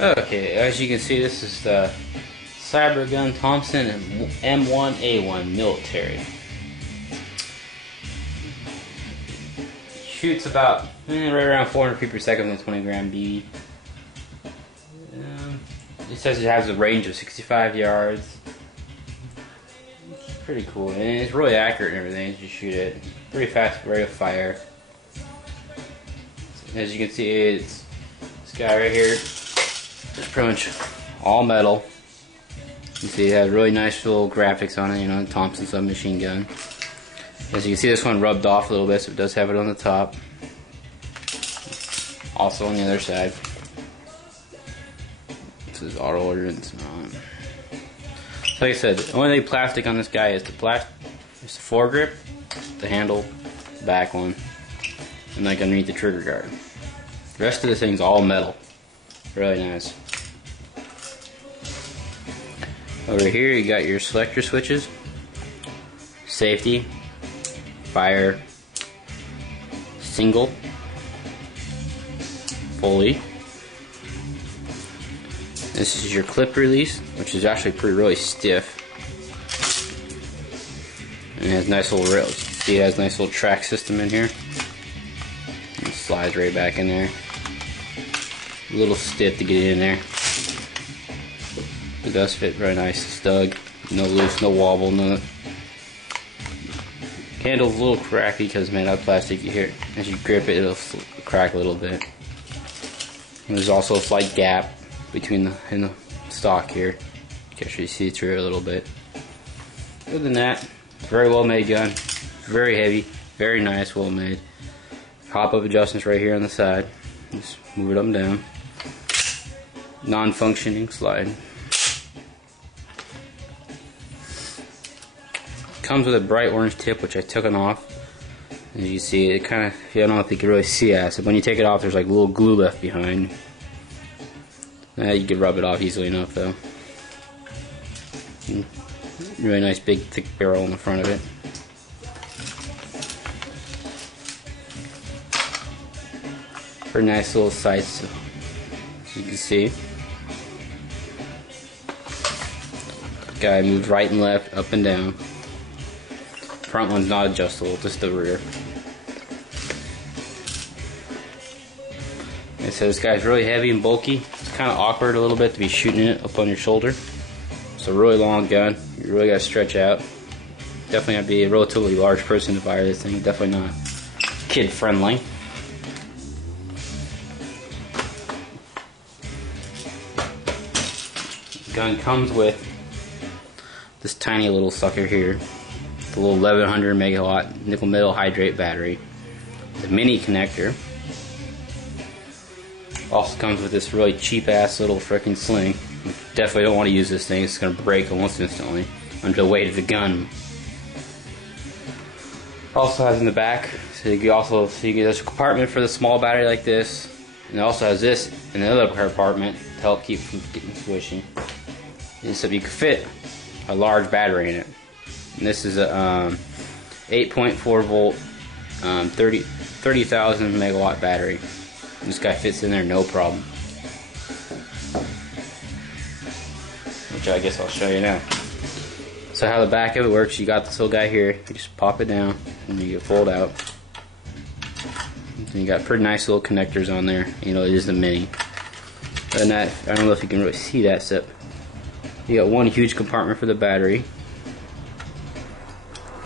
Okay, as you can see, this is the Cyber Gun Thompson M1a1 military. Shoots about right around 400 feet per second with a 20 gram BB. It says it has a range of 65 yards. It's pretty cool, and it's really accurate and everything as you shoot it. Pretty fast rate of fire. As you can see, it's this guy right here. It's pretty much all metal. You see it has really nice little graphics on it, you know, Thompson submachine gun. As you can see, this one rubbed off a little bit, so it does have it on the top. Also on the other side. This is auto order and it's not. So like I said, the only plastic on this guy is the foregrip, the handle, the back one, and like underneath the trigger guard. The rest of this thing's all metal. Really nice. Over here you got your selector switches, safety, fire, single, fully. This is your clip release, which is actually really stiff. And it has nice little rails. See, it has a nice little track system in here. It slides right back in there. A little stiff to get in there. It does fit very nice. It's snug. No loose, no wobble, no. Handle's a little cracky because it's made out of plastic. You hear, as you grip it, it'll crack a little bit. And there's also a slight gap between the stock here. You can actually see through it a little bit. Other than that, very well made gun. Very heavy, very nice, well made. Pop-up adjustments right here on the side. Just move it up and down. Non-functioning slide. Comes with a bright orange tip, which I took it off. As you see, it kind of, I don't know if you can really see it, but when you take it off, there's like a little glue left behind. You can rub it off easily enough, though. Really nice, big, thick barrel in the front of it. Pretty nice little sights, as you can see. Guy moves right and left, up and down. Front one's not adjustable, just the rear. And so this guy's really heavy and bulky. It's kind of awkward a little bit to be shooting it up on your shoulder. It's a really long gun. You really got to stretch out. Definitely got to be a relatively large person to fire this thing. Definitely not kid friendly. The gun comes with this tiny little sucker here. The little 1100 megawatt nickel metal hydrate battery. The mini connector. Also comes with this really cheap ass little freaking sling. You definitely don't want to use this thing, it's going to break almost instantly under the weight of the gun. Also has in the back, so you can there's a compartment for the small battery like this, and it also has this in the other compartment to help keep from getting squishy. And so you can fit a large battery in it. And this is a 8.4 volt, 30,000 megawatt battery. This guy fits in there no problem. Which I guess I'll show you now. So how the back of it works, you got this little guy here, you just pop it down and you fold out. And you got pretty nice little connectors on there. You know, it is the mini. Other than that, I don't know if you can really see that except you got one huge compartment for the battery.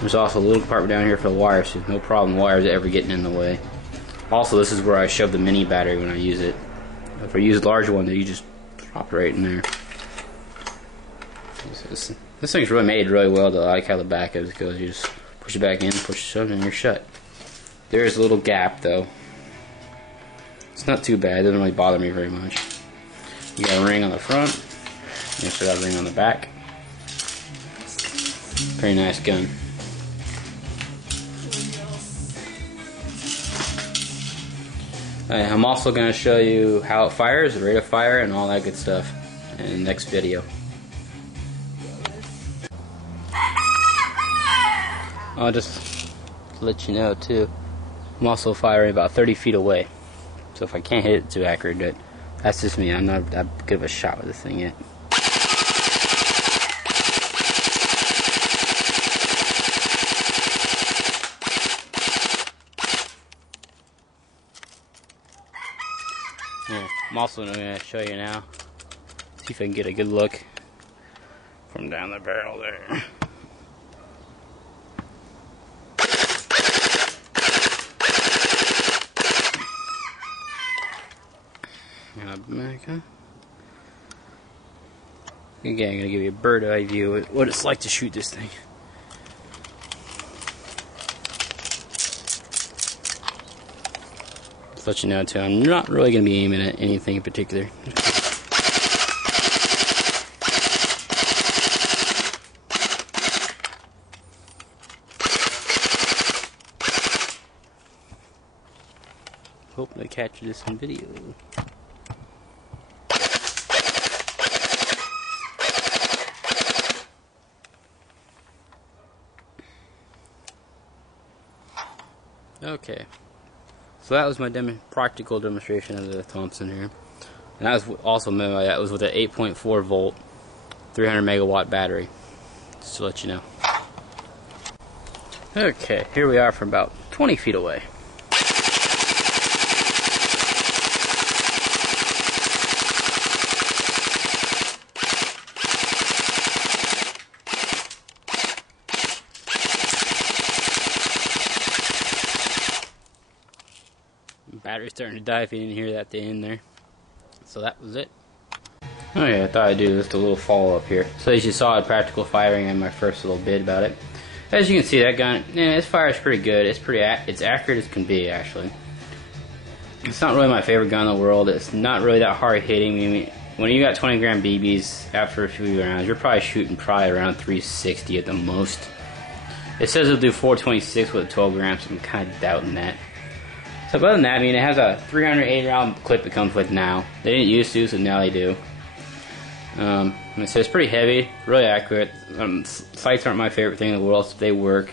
There's also a little compartment down here for the wires, so no problem wires ever getting in the way. Also, this is where I shove the mini battery when I use it. If I use a larger one, then you just drop it right in there. This thing's really made really well, though. I like how the back of it goes. You just push it back in, push it, and you're shut. There is a little gap, though. It's not too bad. It doesn't really bother me very much. You got a ring on the front. You also got a ring on the back. Very nice gun. I'm also going to show you how it fires, the rate of fire, and all that good stuff in the next video. I'll just let you know too, I'm also firing about 30 feet away. So if I can't hit it too accurate, That's just me. I'm not that good of a shot with this thing yet. Yeah, I'm also going to show you now. See if I can get a good look from down the barrel there. Again, I'm going to give you a bird's eye view of what it's like to shoot this thing. Just let you know too, I'm not really going to be aiming at anything in particular. Hoping to catch this on video. Okay, so that was my practical demonstration of the Thompson here, and that was also that was with an 8.4 volt, 300 megawatt battery. Just to let you know. Okay, here we are from about 20 feet away. Battery's starting to die if you didn't hear that at the end there. So that was it. Oh yeah, I thought I'd do just a little follow up here. So as you saw at practical firing and my first little bit about it. As you can see, that gun, it fires pretty good. It's accurate as can be, actually. It's not really my favorite gun in the world. It's not really that hard hitting. I mean, when you got 20 gram BBs after a few rounds, you're probably shooting around 360 at the most. It says it'll do 426 with 12 grams. I'm kind of doubting that. So other than that, I mean, it has a 308 round clip it comes with now. They didn't used to, so now they do. And so it's pretty heavy, really accurate. Sights aren't my favorite thing in the world, so they work.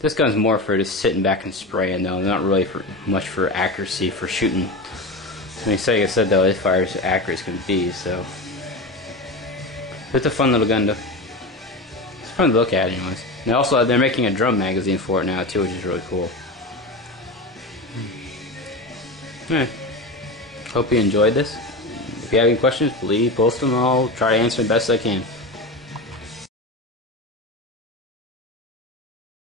This gun's more for just sitting back and spraying, though. Not really much for accuracy for shooting. I mean, like I said, though, it fires as accurate as can be. So it's a fun little gun, though. It's fun to look at, anyways. And also, they're making a drum magazine for it now too, which is really cool. Yeah. Hope you enjoyed this. If you have any questions, please post them. I'll try to answer the best I can.